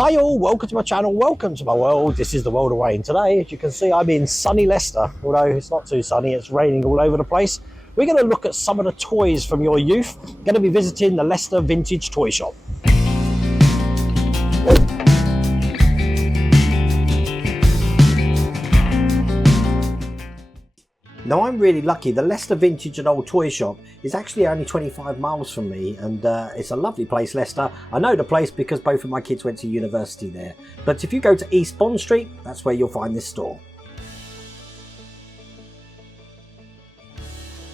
Hi all, welcome to my channel, welcome to my world. This is the world of Wayne. Today, as you can see, I'm in sunny Leicester, although it's not too sunny, it's raining all over the place. We're going to look at some of the toys from your youth. Going to be visiting the Leicester Vintage Toy Shop. Now I'm really lucky. The Leicester Vintage and Old Toy Shop is actually only 25 miles from me, and it's a lovely place, Leicester. I know the place because both of my kids went to university there. But if you go to East Bond Street, that's where you'll find this store.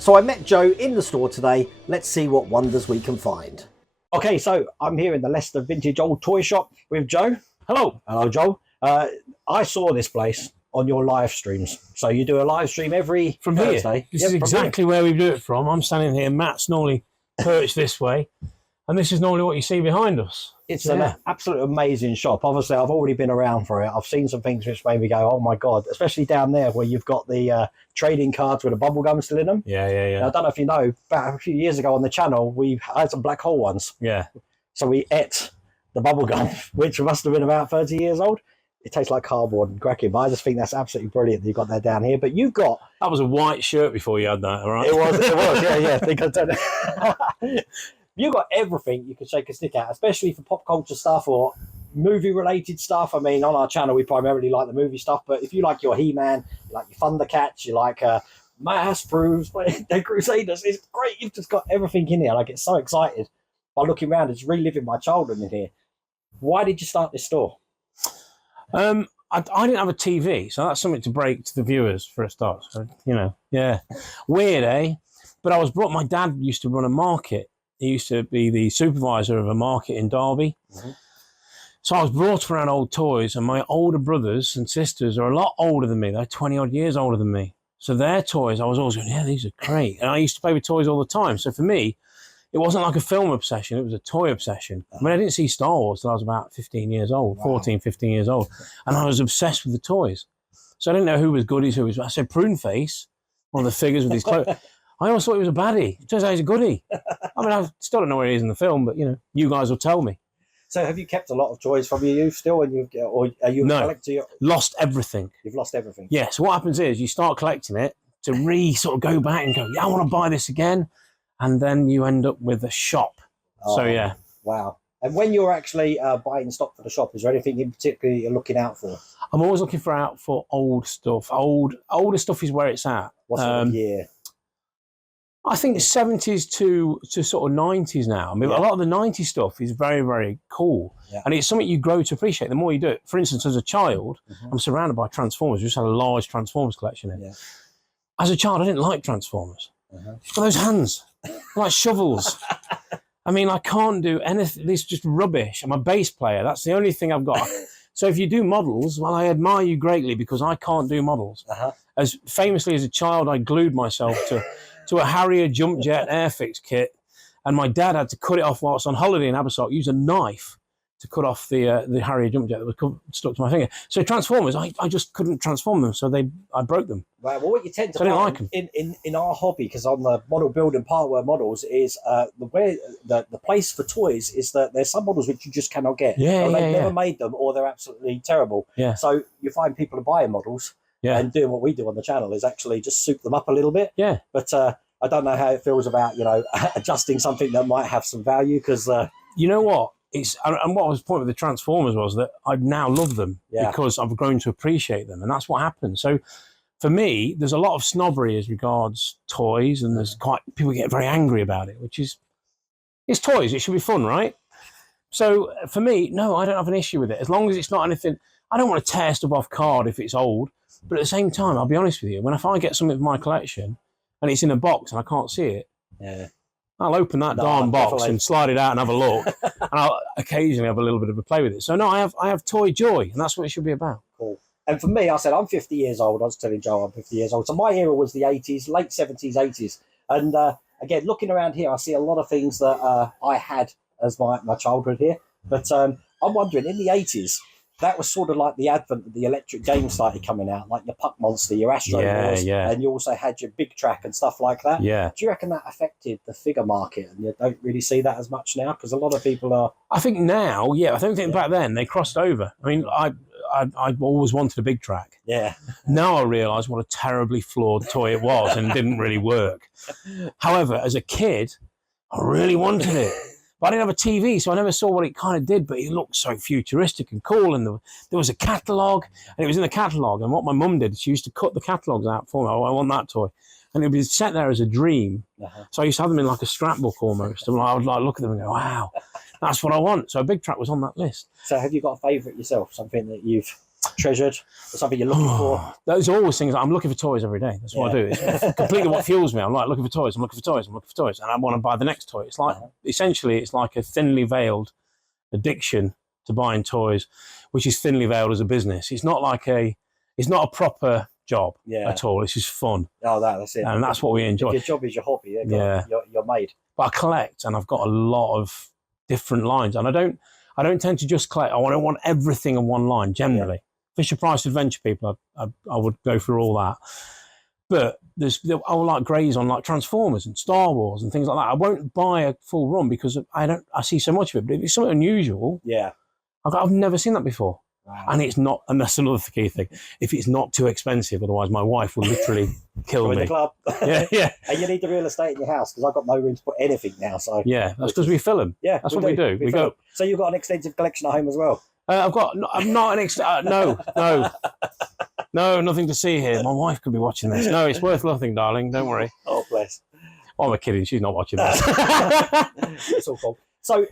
So I met Joe in the store today. Let's see what wonders we can find. Okay, so I'm here in the Leicester Vintage Old Toy Shop with Joe. Hello. Hello, Joe. I saw this place on your live streams. So you do a live stream every from Thursday. Here. This is exactly where we do it from. I'm standing here. Matt's normally perched this way, and this is normally what you see behind us. It's an absolute amazing shop. Obviously, I've already been around for it. I've seen some things which made me go, oh my God, especially down there where you've got the trading cards with the bubble gum still in them. Yeah. Now, I don't know if you know, about a few years ago on the channel, we had some black hole ones. Yeah. So we ate the bubble gum, which must have been about 30 years old. It tastes like cardboard and cracking, but I just think that's absolutely brilliant that you've got that down here. But you've got... That was a white shirt before you had that, all right? It was, yeah. I think I done it. You've got everything you can shake a stick at, especially for pop culture stuff or movie-related stuff. I mean, on our channel, we primarily like the movie stuff, but if you like your He-Man, you like your Thundercats, you like Mass Proofs, the Crusaders, it's great. You've just got everything in here. I get so excited by looking around and just reliving my childhood in here. Why did you start this store? I didn't have a TV, so that's something to break to the viewers for a start. So, yeah. Weird, eh? But my dad used to run a market. He used to be the supervisor of a market in Derby. Mm-hmm. So I was brought up around old toys, and my older brothers and sisters are a lot older than me. They're 20 odd years older than me. So their toys, I was always going, yeah, these are great. And I used to play with toys all the time. So for me, it wasn't like a film obsession, it was a toy obsession. I mean, I didn't see Star Wars till I was about 15 years old, 14, 15 years old. And I was obsessed with the toys. So I didn't know who was goodies, who was... I said Prune Face, one of the figures with his clothes. I always thought he was a baddie. It turns out he's a goodie. I mean, I still don't know where he is in the film, but, you guys will tell me. So have you kept a lot of toys from your youth still? Or are you a collector? Lost everything. You've lost everything? Yeah, so what happens is you start collecting it to sort of go back and go, yeah, I want to buy this again. And then you end up with a shop. Oh, so, yeah. Wow. And when you're actually buying stock for the shop, is there anything in particular you're looking out for? I'm always looking for old stuff. Older stuff is where it's at. What sort of year? I think 70s to sort of 90s now. I mean, a lot of the 90s stuff is very, very cool. Yeah. And it's something you grow to appreciate the more you do it. For instance, as a child, I'm surrounded by Transformers. We just had a large Transformers collection here. Yeah. As a child, I didn't like Transformers. For those hands, like shovels. I mean, I can't do anything. This is just rubbish. I'm a bass player. That's the only thing I've got. So if you do models, well, I admire you greatly because I can't do models. As famously as a child, I glued myself to a Harrier jump jet airfix kit, and my dad had to cut it off whilst on holiday in Abersock, use a knife to cut off the Harrier jump jet that was stuck to my finger. So Transformers, I just couldn't transform them, so I broke them. Right. Well, what you tend to find like in our hobby, because on the model building part where models is the place for toys is that there's some models which you just cannot get. Yeah, they've never made them, or they're absolutely terrible. Yeah. So you find people are buying models. Yeah. And doing what we do on the channel is actually just soup them up a little bit. Yeah. But I don't know how it feels about adjusting something that might have some value, because you know what. And what I was point with the Transformers was that I now love them because I've grown to appreciate them, and that's what happens. So for me, there's a lot of snobbery as regards toys, and there's people get very angry about it, which is, it's toys, it should be fun, right? So for me, no, I don't have an issue with it as long as it's not anything. I don't want to tear stuff off card if it's old, but at the same time, I'll be honest with you, if I get something from my collection and it's in a box and I can't see it, I'll open that darn box and slide it out and have a look, and I'll occasionally have a little bit of a play with it. So no, I have toy joy, and that's what it should be about. Cool. And for me, I said I'm 50 years old. I was telling Joe I'm 50 years old. So my era was the 80s, late 70s, 80s. And again, looking around here, I see a lot of things that I had as my childhood here. But I'm wondering, in the 80s, that was sort of like the advent of the electric games started coming out, like your Puck Monster, your Astro Wars, and you also had your Big Track and stuff like that. Yeah. Do you reckon that affected the figure market, and you don't really see that as much now? Because a lot of people are... I think now, I don't think back then they crossed over. I mean, I always wanted a Big Track. Yeah. Now I realise what a terribly flawed toy it was and didn't really work. However, as a kid, I really wanted it. But I didn't have a TV, so I never saw what it kind of did, but it looked so futuristic and cool. And there was a catalogue, and it was in the catalogue. And what my mum did, she used to cut the catalogues out for me. Oh, I want that toy. And it would be set there as a dream. So I used to have them in like a scrapbook almost. And I would like look at them and go, wow, that's what I want. So a Big Track was on that list. So have you got a favourite yourself? Something that you've treasured, or something you're looking for? Those are always things. I'm looking for toys every day. That's what I do. It's completely what fuels me. I'm like looking for toys. I'm looking for toys. I'm looking for toys, and I want to buy the next toy. It's like essentially, it's like a thinly veiled addiction to buying toys, which is thinly veiled as a business. It's not like it's not a proper job at all. It's just fun. Oh, that's it. And that's what we enjoy. If your job is your hobby, you're made. But I collect, and I've got a lot of different lines, and I don't tend to just collect. I want everything in one line generally. Fisher Price Adventure people, I would go through all that. But I will like graze on like Transformers and Star Wars and things like that. I won't buy a full run because I see so much of it. But if it's something unusual, I've never seen that before. Wow. And it's not, and that's another key thing. If it's not too expensive, otherwise my wife will literally kill me. The club. Yeah. And you need the real estate in your house because I've got no room to put anything now. So yeah, that's because we fill them. Yeah, that's what we do. We go. So you've got an extensive collection at home as well. I'm not an no, nothing to see here. My wife could be watching this. No, it's worth nothing, darling. Don't worry. Oh, bless. Oh, I'm kidding. She's not watching this. It's all cool. So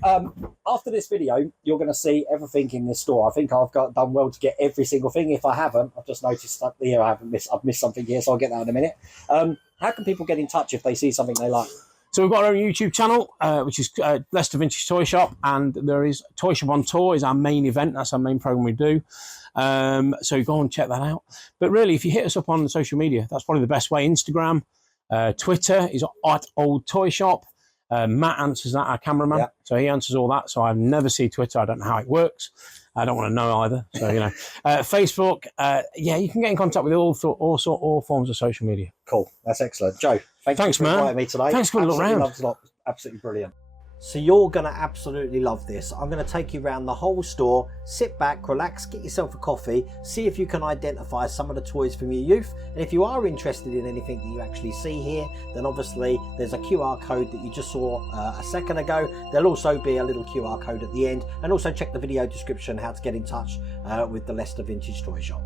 after this video, you're going to see everything in this store. I think I've done well to get every single thing. If I haven't, I've just noticed that here I've missed something here, so I'll get that in a minute. How can people get in touch if they see something they like? So we've got our own YouTube channel, which is Leicester Vintage Toy Shop, and there is Toy Shop on Tour is our main event. That's our main program we do. So go and check that out. But really, if you hit us up on social media, that's probably the best way. Instagram, Twitter is at Old Toy Shop. Matt answers that, our cameraman. So he answers all that. So I never see Twitter. I don't know how it works. I don't want to know either. So, Facebook. You can get in contact with all forms of social media. Cool. That's excellent. Joe, thanks for inviting me today. Thanks for coming around. Absolutely brilliant. So you're going to absolutely love this. I'm going to take you around the whole store, sit back, relax, get yourself a coffee, see if you can identify some of the toys from your youth. And if you are interested in anything that you actually see here, then obviously there's a QR code that you just saw a second ago. There'll also be a little QR code at the end. And also check the video description how to get in touch with the Leicester Vintage Toy Shop.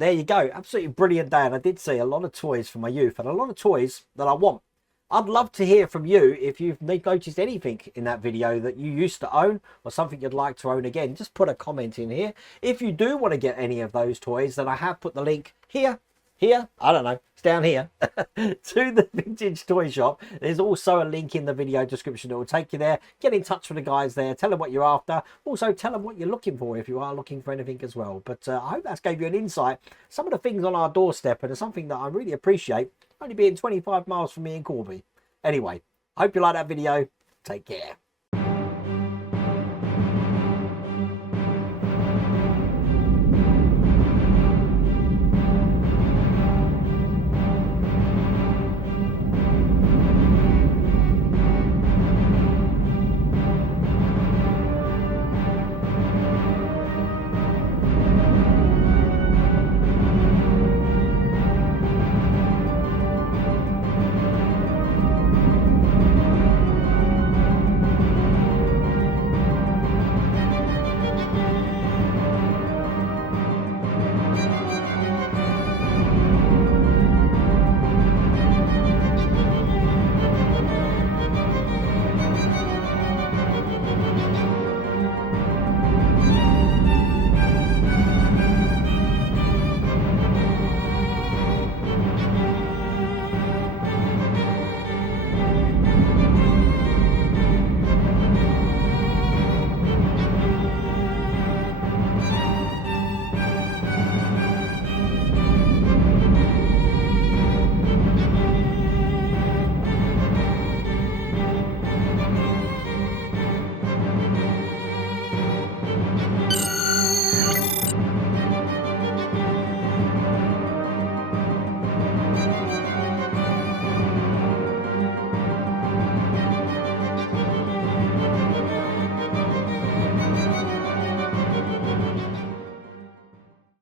there you go. Absolutely brilliant day. And I did see a lot of toys from my youth and a lot of toys that I want. I'd love to hear from you if you've noticed anything in that video that you used to own or something you'd like to own again. Just put a comment in here. If you do want to get any of those toys, then I have put the link here, I don't know, it's down here, to the vintage toy shop. There's also a link in the video description that will take you there. Get in touch with the guys there. Tell them what you're after. Also, tell them what you're looking for if you are looking for anything as well. But I hope that's gave you an insight. Some of the things on our doorstep, and it's something that I really appreciate, only being 25 miles from me in Corby. Anyway, I hope you like that video. Take care.